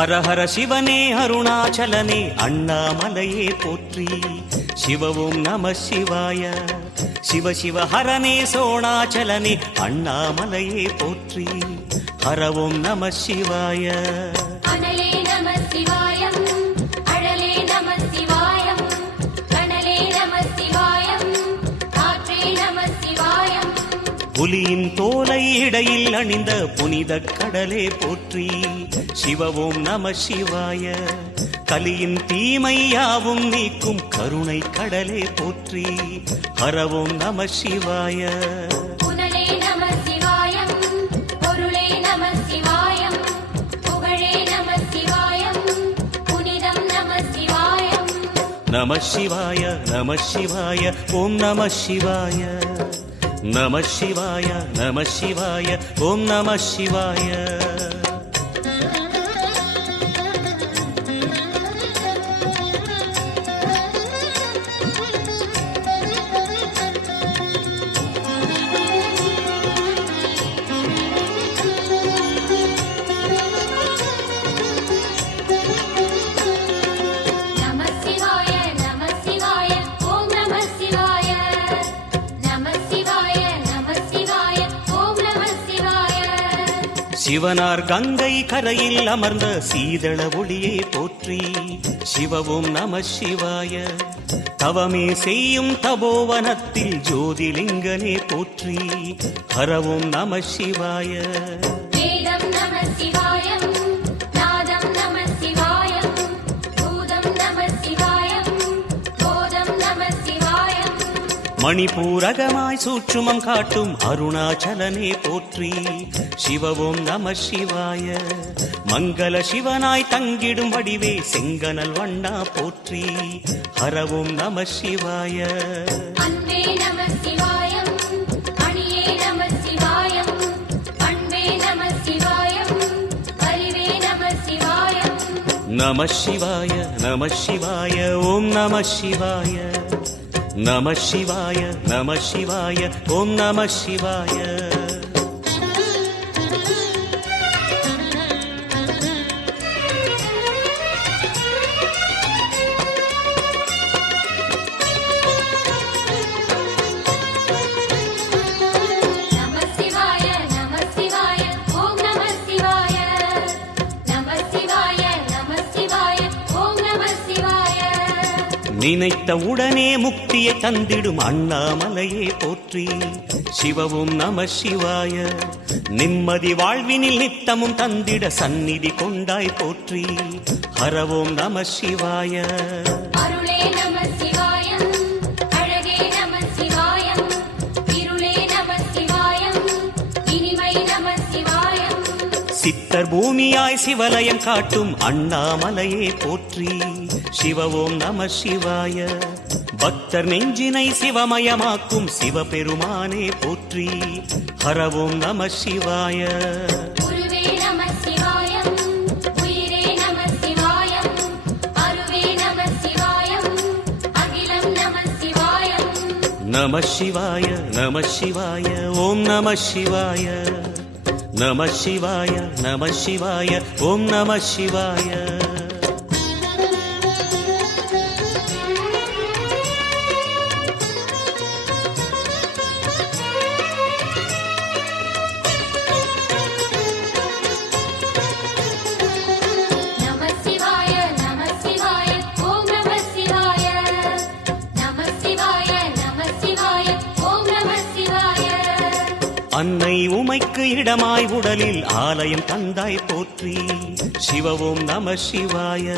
ஹர ஹர சிவனே அருணாச்சலனே அண்ணாமலையே போற்றி. சிவவும் நம சிவாய. சிவ சிவ ஹரனே சோணாச்சலனே அண்ணாமலையே போற்றி. ஹரவும் நம சிவாய. அனலே நம சிவாயம், அழலே நம சிவாயம், கனலே நம சிவாயம், காற்றே நம சிவாயம். புலியின் தோலை இடையில் அணிந்த புனித கடலே போற்றி. சிவவும் நம சிவாய. கலியின் தீமையாவும் நீக்கும் கருணை கடலே போற்றி. ஹரவும் நம சிவாய. புனலே நம சிவாயம், பொருளே நம சிவாயம், புகழே நம சிவாயம், புனிதம் நம சிவாயம். நம சிவாய நம சிவாய ஓம் நம சிவாய. நம சிவாய நம சிவாய ஓம் நம சிவாய. சிவனார் கங்கை கரையில் அமர்ந்த சீதள ஒளியே போற்றி. சிவவும் நம சிவாய. தவமே செய்யும் தபோவனத்தில் ஜோதிலிங்கனே போற்றி. ஹரவும் நம சிவாய. வேதம் நம சிவாயம், நாதம் நம சிவாயம், பூதம் நம சிவாயம், போதம் நம சிவாயம். மணிபூரகமாய் சூட்சுமம் காட்டும் அருணாச்சலனே போற்றி. சிவவும் நம சிவாய. மங்கள சிவனாய் தங்கிடும் வடிவே செங்கனல் வண்ணா போற்றி. ஹரவும் நம சிவாய. அன்பே நம சிவாயம், அணியே நம சிவாயம், அன்பே நம சிவாயம், அறிவே நம சிவாயம். நம சிவாய நம சிவாய ஓம் நம சிவாய. நம சிவாய நம சிவாய ஓம் நம சிவாய. நினைத்த உடனே முக்தியை தந்திடும் அண்ணாமலையே போற்றி. சிவவும் நம சிவாய. நிம்மதி வாழ்வினில் நித்தமும் தந்திட சந்நிதி கொண்டாய் போற்றி. ஹரவோம் நம சிவாய. அருளே நம சிவாயம், அழகே நம சிவாயம், இருளே நம சிவாயம், இனிமை நம சிவாயம். சித்தர் பூமியாய் சிவலயம் காட்டும் அண்ணாமலையே போற்றி. சிவவோம் நம சிவாய. பக்தர் நெஞ்சினை சிவமயமாக்கும் சிவபெருமானே போற்றி. ஹரவோம் நம சிவாய. குருவே நம சிவாயம், உயிரே நம சிவாயம், அருவே நம சிவாயம், அகிலம் நம சிவாயம். நம சிவாய நம சிவாய ஓம் நம சிவாய. நம சிவாய நம சிவாய ஓம் நம சிவாய. அன்னை உமைக்கு இடமாய் உடலில் ஆலயம் தந்தாய் போற்றி. சிவவோம் நம சிவாய.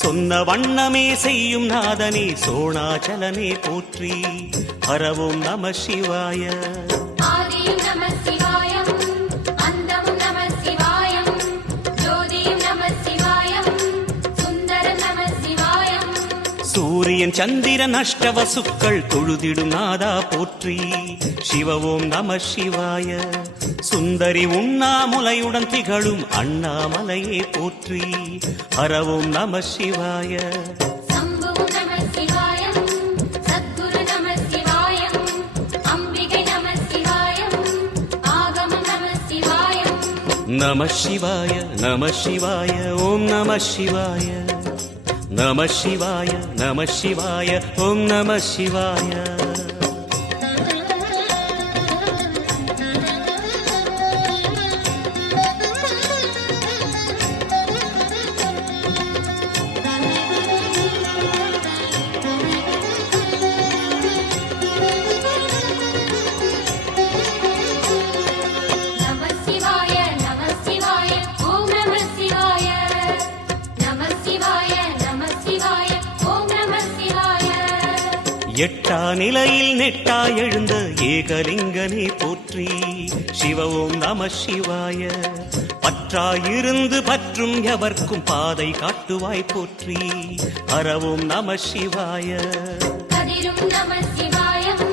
சொன்ன வண்ணமே செய்யும் நாதனே சோணாச்சலனே போற்றி. ஹரவோம் நம சிவாய. ஆதியும் நம சிவாயம், அந்தமும் நம சிவாயம், ஜோதியும் நம சிவாயம், சுந்தரம் நம சிவாயம். சூரியன் சந்திரன் அஷ்டவசுக்கள் தொழுதிடும் நாதா போற்றி. சிவவோம் நம சிவாய. சுந்தரி உண்ணாமுலையுடன் திகழும் அண்ணாமலையே போற்றி. ஹரவோம் நம சிவாய. சம்புவும் நம சிவாயம், சத்குரு நம சிவாயம், அம்பிகை நம சிவாயம், ஆகமம் நம சிவாயம். நம சிவாய நம சிவாய ஓம் நம சிவாய நம சிவாய நம சிவாய ஓம் நம சிவாய நம சிவாய நம சிவாய ஓம் நம சிவாய நம சிவாய நம சிவாய ஓம் நம சிவாய எட்டா நிலையில் நெட்டா எழுந்த ஏகலிங்கனே போற்றி சிவ ஓம் நம சிவாய பற்றாயிருந்து பற்றும் எவர்க்கும் பாதை காட்டுவாய் போற்றி ஹர ஓம் நம சிவாய கதிரும் நம சிவாயம்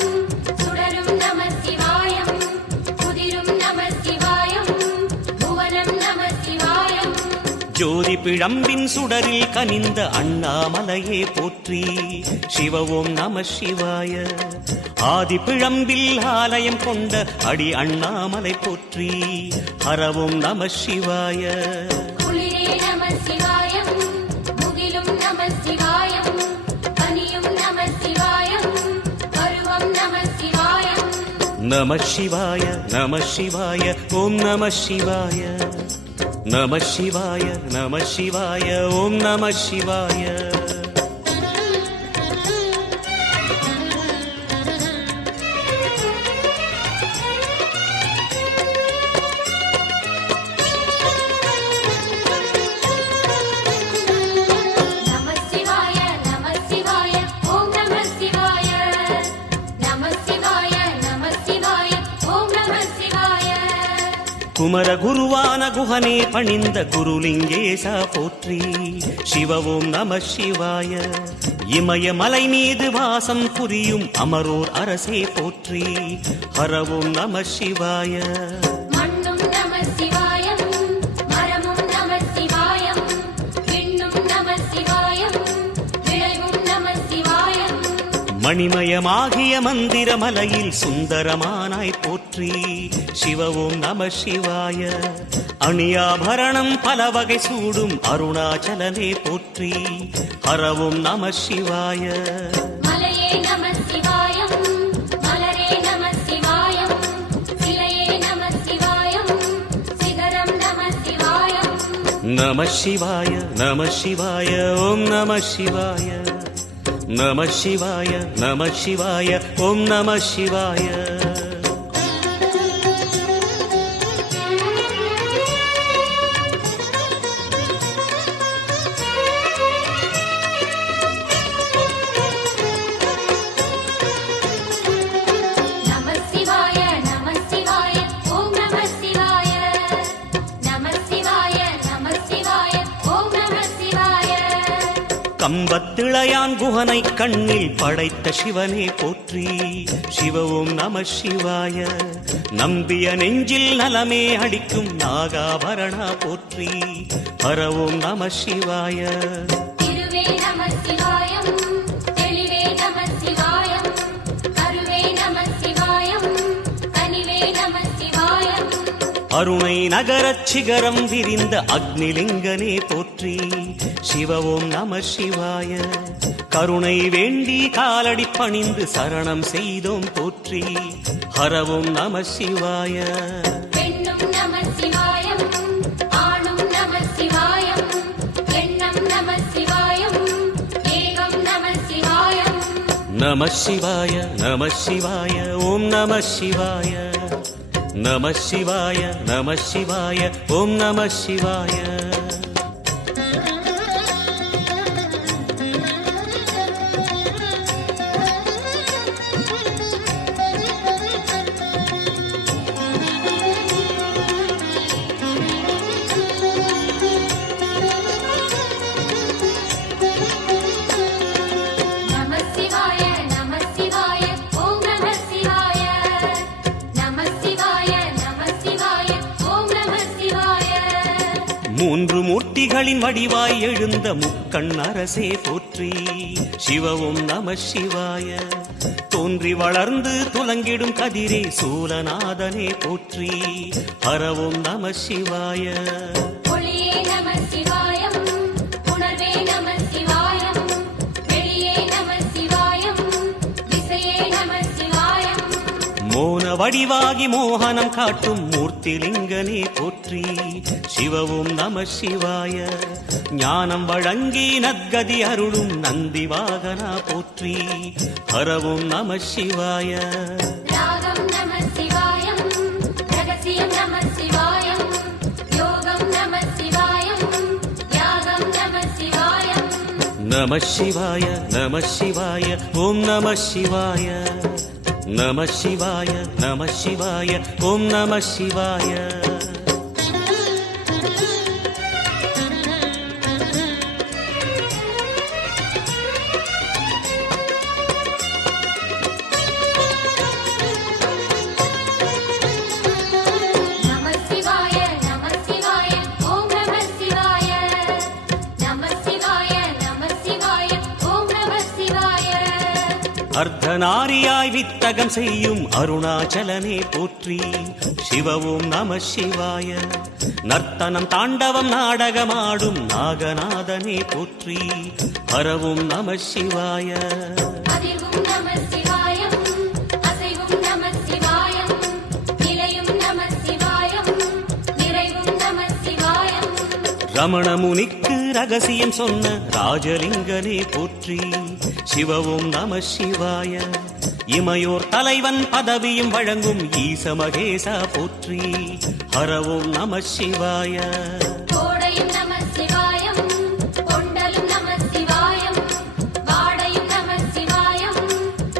சுடரும் நம சிவாயம் குதிரும் நம சிவாயம் புவனம் நம சிவாயம் ஜோதி பிழம்பின் சுடரில் கனிந்த அண்ணாமலையே போற்றி சிவ ஓம் நம சிவாய ஆதி பிழம்பில் ஆலயம் கொண்ட அடி அண்ணாமலை போற்றி ஹர ஓம் நம சிவாய குளிரே நம சிவாயம் முகிலும் நம சிவாயம் பனியும் நம சிவாயம் பருவம் நம சிவாயம் நம சிவாய நம சிவாய ஓம் நம சிவாய நம சிவாய நம சிவாய ஓம் நம சிவாய நம சிவாய நம சிவாய ஓம் நம சிவாய நம சிவாய நம சிவாய ஓம் நம சிவாய குமர குருவான குஹனே பணிந்த குருலிங்கேசா போற்றி சிவ ஓம் நம சிவாய இமய மலை மீது வாசம் புரியும் அமரோர் அரசே போற்றி ஹர ஓம் நம சிவாய மண்ணும் நம சிவாயம் மரமும் நம சிவாயம் விண்ணும் நம சிவாயம் விளைவும் நம சிவாயம் மணிமயமாகிய மந்திர மலையில் சுந்தரமானாய் போற்றி சிவ ஓம் நம சிவாய அணியாபரணம் பல வகை சூடும் அருணாச்சலனே போற்றி ஹர ஓம் நம சிவாய மலையே நம சிவாயம் மலரே நம சிவாயம் சிலையே நம சிவாயம் சிகரம் நம சிவாயம் நம சிவாய நம சிவாய ஓம் நம சிவாய நம சிவாய நம சிவாய ஓம் நம சிவாய நம சிவாய நம சிவாய ஓம் நம சிவாய நம சிவாய நம சிவாய ஓம் நம சிவாய கம்பத்திளையான் குஹனை கண்ணில் படைத்த சிவனே போற்றி சிவ ஓம் நம சிவாய நம்பிய நெஞ்சில் நலமே அடிக்கும் நாகாபரணா போற்றி ஹர ஓம் நம சிவாய திருவே நம சிவாயம் தெளிவே நம சிவாயம் கருவே நம சிவாயம் கனிவே நம சிவாயம் அருணை நகரச் சிகரம் விரிந்த அக்னிலிங்கனே போற்றி சிவ ஓம் நம சிவாய கருணை வேண்டி காலடி பணிந்து சரணம் செய்தோம் போற்றி ஹர ஓம் நம சிவாய பெண்ணும் நம சிவாயம் ஆணும் நம சிவாயம் எண்ணம் நம சிவாயம் ஏகம் நம சிவாயம் நம சிவாய நம சிவாய ஓம் நம சிவாய நம சிவாய நம சிவாய ஓம் நம சிவாய நம சிவாய நம சிவாய ஓம் நம சிவாய நம சிவாய நம சிவாய ஓம் நம சிவாய மும்மூர்த்திகளின் வடிவாய் எழுந்த முக்கண் அரசே போற்றி சிவவும் நம சிவாய தோன்றி வளர்ந்து துலங்கிடும் கதிரே சூலநாதனே போற்றி ஹரவும் நம சிவாய ஒளியே நம சிவாயம் உணர்வே நம சிவாயம் வெளியே நம சிவாயம் திசையே நம சிவாயம் மோன வடிவாகி மோகனம் காட்டும் மூர்த்திலிங்கனே போற்றி சிவவும் நம சிவாய ஞானம் வழங்கி நற்கதி அருளும் நந்தி வாகனா போற்றி ஹரவும் நம சிவாய ராகம் நம சிவாயம் ரகசியம் நம சிவாயம் யோகம் நம சிவாயம் யாகம் நம சிவாயம் நம சிவாய நம சிவாய ஓம் நம சிவாய நம சிவாய நம சிவாய ஓம் நம சிவாய நம சிவாய நம சிவாய ஓம் நம சிவாய நம சிவாய நம சிவாய ஓம் நம சிவாய அர்த்தநாரியாய் வித்தகம் செய்யும் அருணாச்சலனே போற்றி சிவவும் நம சிவாய நர்த்தனம் தாண்டவம் நாடகமாடும் நாகநாதனே போற்றி ஹரவும் நம சிவாய அதிர்வும் நம சிவாயம் அசைவும் நம சிவாயம் நிலையும் நம சிவாயம் நிறைவும் நம சிவாயம் ரமண முனிக்கு ரகசியம் சொன்ன ராஜலிங்கனே போற்றி சிவவும் நம சிவாய இமையோர் தலைவன் பதவியும் வழங்கும் ஈச மகேசா போற்றி ஹரவும் நம சிவாய கோடையும் நம சிவாயம் கொண்டலும் நம சிவாயம் வாடையும் நம சிவாயம்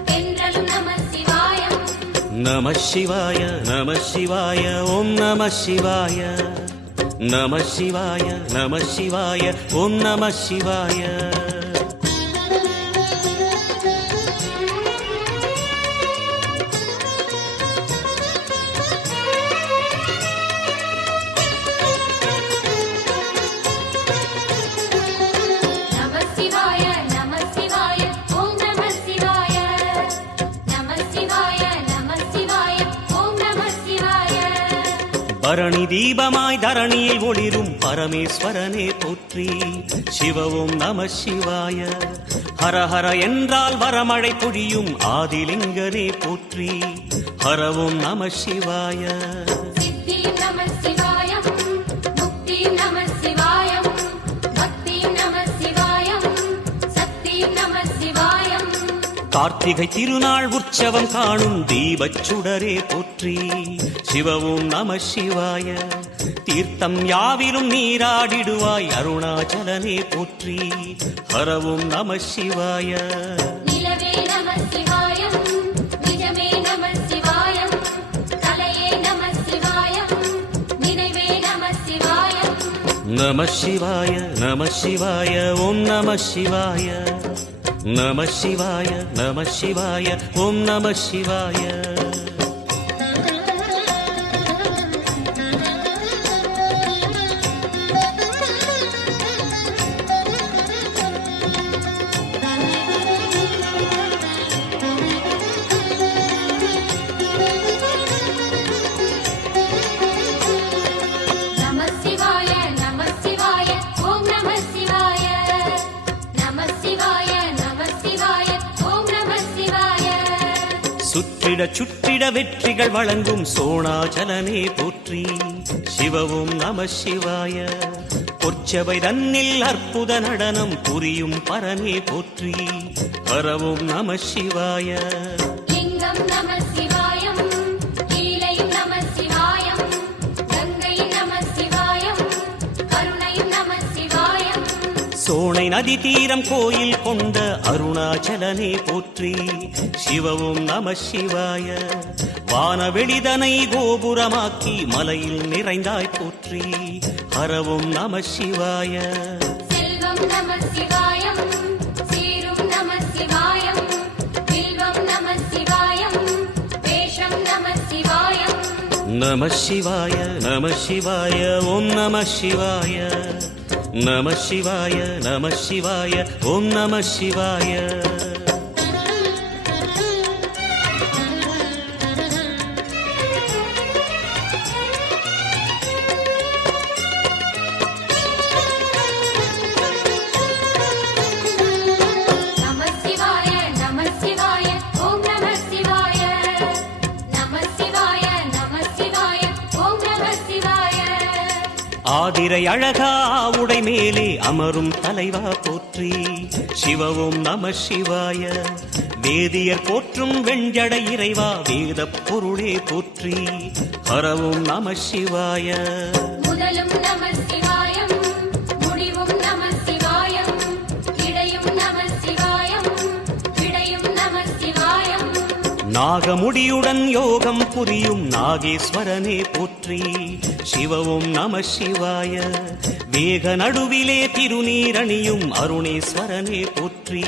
தென்றலும் நம சிவாயம் நம சிவாய நம சிவாய ஓம் நம சிவாய நம சிவாய நம சிவாய ஓம் நம சிவாய நம சிவாய நம சிவாய ஓம் நம சிவாய நம சிவாய நம சிவாய ஓம் நம சிவாய பரணி தீபமாய் தரணியில் ஒளிரும் பரமேஸ்வரனே போற்றி சிவவும் நம சிவாய ஹர ஹர என்றால் வரமழை பொழியும் ஆதிலிங்கனே போற்றி ஹரவும் நம சிவாய சித்தியும் நம சிவாயம் முக்தியும் நம சிவாயம் பக்தியும் நம சிவாயம் சக்தியும் நம சிவாயம் கார்த்திகை திருநாள் உற்சவம் காணும் தீபச் சுடரே போற்றி சிவவும் நம சிவாய தீர்த்தம் யாவிலும் நீராடிடுவாய் அருணாச்சலனே போற்றி ஹரவும் நம சிவாய நிலவே நம சிவாயம் நிஜமே நம சிவாயம் கலையே நம சிவாயம் நினைவே நம சிவாயம் நம சிவாய நம சிவாய ஓம் நம சிவாய நம சிவாய நம சிவாய ஓம் நம சிவாய நம சிவாய நம சிவாய ஓம் நம சிவாய நம சிவாய நம சிவாய ஓம் நம சிவாய சுற்றிட சுற்றிட வெற்றிகள் வழங்கும் சோணாச்சலனே போற்றி சிவவும் நம சிவாய பொற்சபை தன்னில் அற்புத நடனம் புரியும் பரனே போற்றி ஹரவும் நம சிவாய லிங்கம் நம சிவாயம் லீலையும் நம சிவாயம் கங்கையும் நம சிவாயம் கருணையும் நம சிவாயம் சோனை நதி தீரம் கோயில் கொண்ட அருணாச்சலனே போற்றி சிவவும் நம சிவாய வானவெளிதனை கோபுரமாக்கி மலையில் நிறைந்தாய் போற்றி ஹரவும் நம சிவாய செல்வம் நம சிவாயம் சீரும் நம சிவாயம் வில்வம் நம சிவாயம் வேஷம் நம சிவாயம் நம சிவாய நம சிவாய ஓம் நம சிவாய நம சிவாய நம சிவாய ஓம் நம சிவாய. நம சிவாய நம சிவாய ஓம் நம சிவாய. நம சிவாய நம சிவாய ஓம் நம சிவாய. ஆதிரை அழகா உடை மேலே அமரும் தலைவா போற்றி சிவவும் நம சிவாய. வேதியர் போற்றும் வெண்ஜடை இறைவா வேதப் பொருளே போற்றி ஹரவும் நம சிவாய. முதலும் நம சிவாயம் முடிவும் நம சிவாயம் இடையும் நம சிவாயம் விடையும் நம சிவாயம். நாகமுடியுடன் யோகம் புரியும் நாகேஸ்வரனே போற்றி சிவவும் நம சிவாய. வேக நடுவிலே திருநீரணியும் அருணேஸ்வரனே போற்றி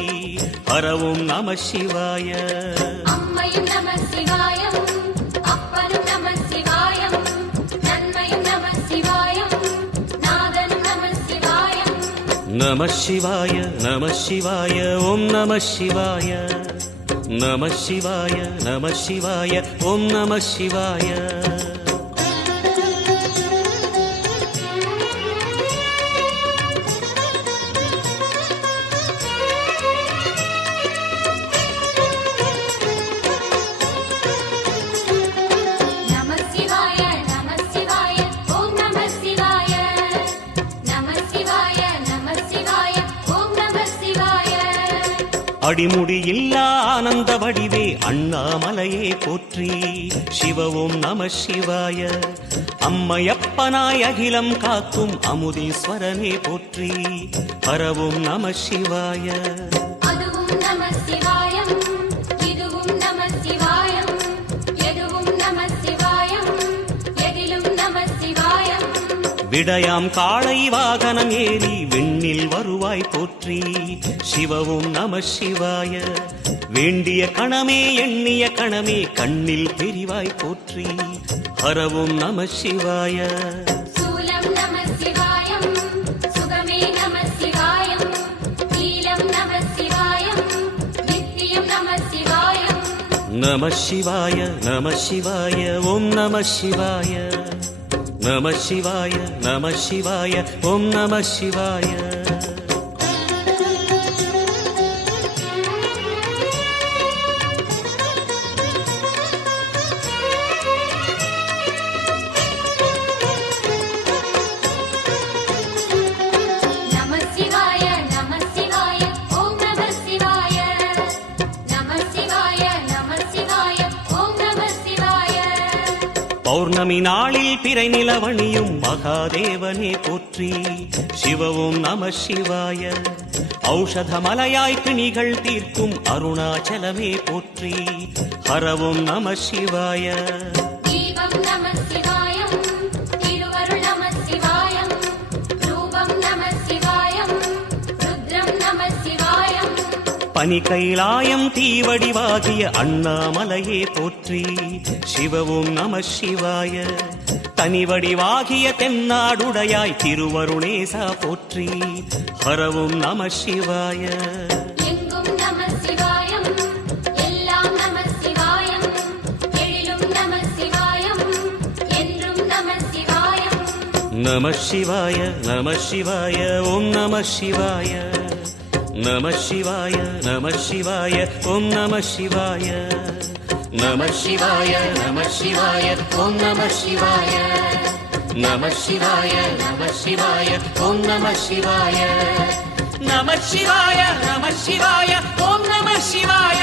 ஹரவும் நம சிவாய. அம்மையும் நம சிவாயம் அப்பனும் நம சிவாயம் நன்மையும் நம சிவாயம் நாதனும் நம சிவாயம். நம சிவாய நம சிவாய ஓம் நம சிவாய. நம சிவாய நம சிவாய ஓம் நம சிவாய. நம சிவாய நம சிவாய ஓம் நம சிவாய. நம சிவாய நம சிவாய ஓம் நம சிவாய. அடிமுடி இல்லா ஆனந்த வடிவே அண்ணாமலையே போற்றி சிவவும் நம சிவாய. அம்மையப்பனாய் அகிலம் காக்கும் அமுதீஸ்வரனே போற்றி ஹரவும் நம சிவாய. அதுவும் நம சிவாயம் இதுவும் நம சிவாயம் எதுவும் நம சிவாயம் எதிலும் நம சிவாயம். விடயாம் காளை வாகனம் ஏறி விண்ணில் வருவாய் போற்றி சிவவும் நம சிவாய. வேண்டிய கணமே எண்ணிய கணமே கண்ணில் தெரிவாய் போற்றி ஹரவும் நம சிவாய. சூலம் நம சிவாயம் சுகமே நம சிவாயம் நீலம் நம சிவாயம் நித்தியம் நம சிவாயம். நம சிவாய நம சிவாய ஓம் நம சிவாய. நம சிவாய நம சிவாய ஓம் நம சிவாய. நம சிவாய நம சிவாய ஓம் நம சிவாய. நம சிவாய நம சிவாய ஓம் நம சிவாய. பௌர்ணமி நாளில் பிறை நிலவணியும் மகாதேவனே போற்றி சிவவும் நம சிவாய. ஔஷதமலையாய் பிணிகள் தீர்க்கும் அருணாச்சலமே போற்றி ஹரவும் நம சிவாய. தீபம் நம சிவாயம் திருவருள் நம சிவாயம் ரூபம் நம சிவாயம் ருத்ரம் நம சிவாயம். பனி கைலாயம் தீவடிவாகிய அண்ணாமலையே போற்றி சிவவும் நம சிவாய. தனிவடிவாகிய தென்னாடுடையாய் திருவருணேசா போற்றி ஹரவும் நம சிவாய. எங்கும் நம சிவாயம் எல்லாம் நம சிவாயம் எழிலும் நம சிவாயம் என்றும் நம சிவாயம். நம சிவாய நம சிவாய ஓம் நம சிவாய. நம சிவாய நம சிவாய ஓம் நம சிவாய. நம சிவாய நம சிவாய ஓம் நம சிவாய. நம சிவாய நம சிவாய ஓம் நம சிவாய. நம சிவாய நம சிவாய ஓம் நம சிவாய.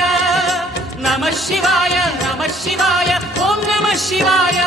நம சிவாய நம சிவாய ஓம் நம சிவாய.